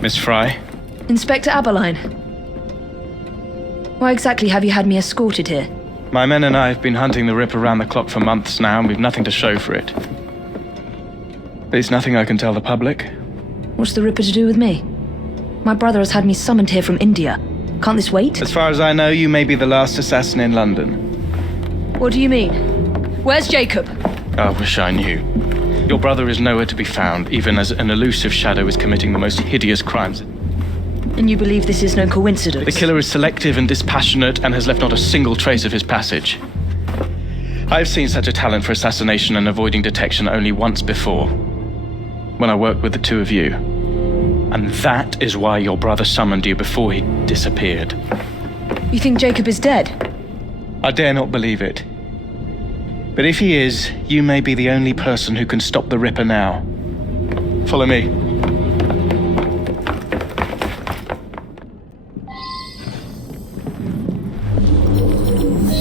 Miss Fry? Inspector Aberline. Why exactly have you had me escorted here? My men and I have been hunting the Ripper around the clock for months now, and we've nothing to show for it. There's nothing I can tell the public. What's the Ripper to do with me? My brother has had me summoned here from India. Can't this wait? As far as I know, you may be the last assassin in London. What do you mean? Where's Jacob? I wish I knew. Your brother is nowhere to be found, even as an elusive shadow is committing the most hideous crimes. And you believe this is no coincidence? The killer is selective and dispassionate and has left not a single trace of his passage. I've seen such a talent for assassination and avoiding detection only once before, when I worked with the two of you. And that is why your brother summoned you before he disappeared. You think Jacob is dead? I dare not believe it. But if he is, you may be the only person who can stop the Ripper now. Follow me.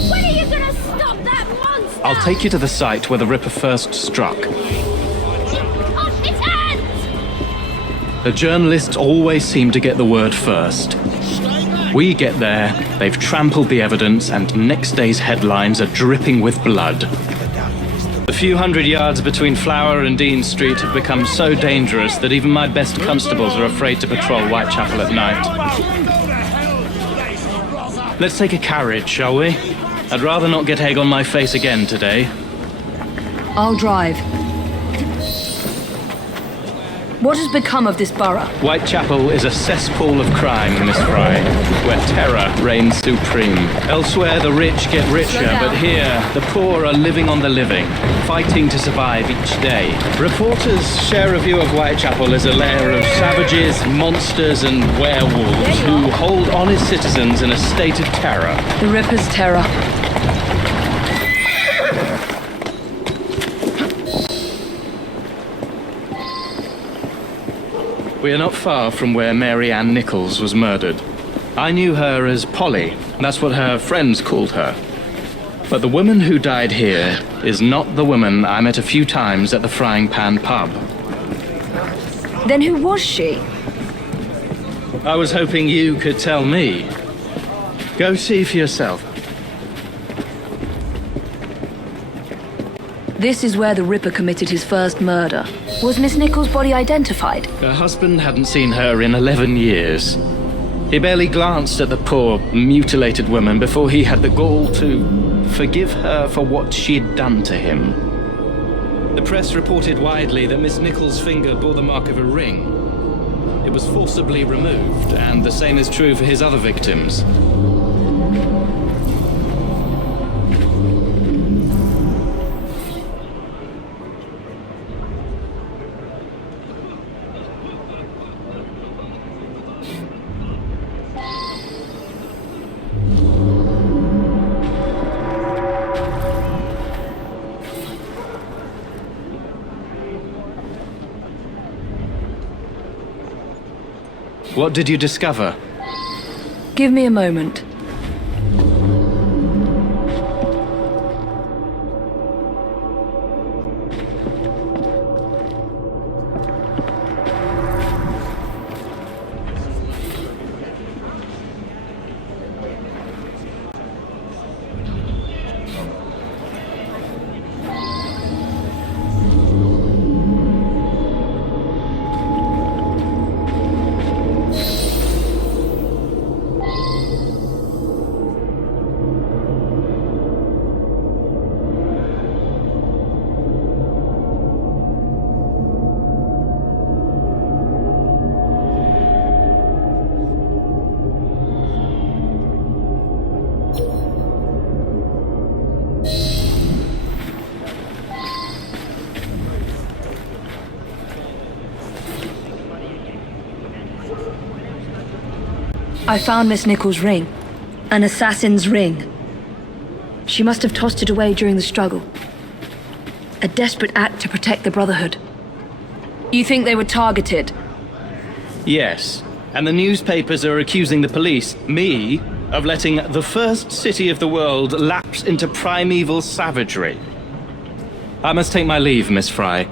When are you gonna stop that monster? I'll take you to the site where the Ripper first struck. Oh, its hands! The journalists always seem to get the word first. We get there, they've trampled the evidence, and next day's headlines are dripping with blood. The few hundred yards between Flower and Dean Street have become so dangerous that even my best constables are afraid to patrol Whitechapel at night. Let's take a carriage, shall we? I'd rather not get egg on my face again today. I'll drive. What has become of this borough? Whitechapel is a cesspool of crime, Miss Fry, where terror reigns supreme. Elsewhere, the rich get richer, but here, the poor are living on the living, fighting to survive each day. Reporters share a view of Whitechapel as a lair of savages, monsters, and werewolves who hold honest citizens in a state of terror. The Ripper's terror. We are not far from where Mary Ann Nichols was murdered. I knew her as Polly. That's what her friends called her. But the woman who died here is not the woman I met a few times at the Frying Pan pub. Then who was she? I was hoping you could tell me. Go see for yourself. This is where the Ripper committed his first murder. Was Miss Nichols' body identified? Her husband hadn't seen her in 11 years. He barely glanced at the poor, mutilated woman before he had the gall to forgive her for what she'd done to him. The press reported widely that Miss Nichols' finger bore the mark of a ring. It was forcibly removed, and the same is true for his other victims. What did you discover? Give me a moment. I found Miss Nichols' ring. An assassin's ring. She must have tossed it away during the struggle. A desperate act to protect the Brotherhood. You think they were targeted? Yes, and the newspapers are accusing the police, me, of letting the first city of the world lapse into primeval savagery. I must take my leave, Miss Fry.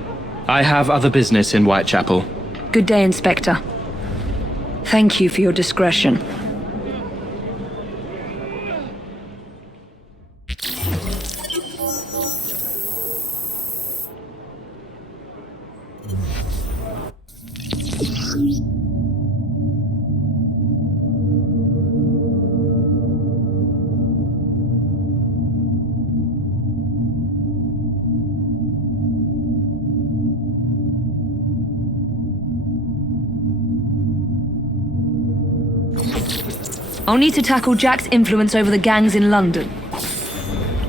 I have other business in Whitechapel. Good day, Inspector. Thank you for your discretion. I'll need to tackle Jack's influence over the gangs in London.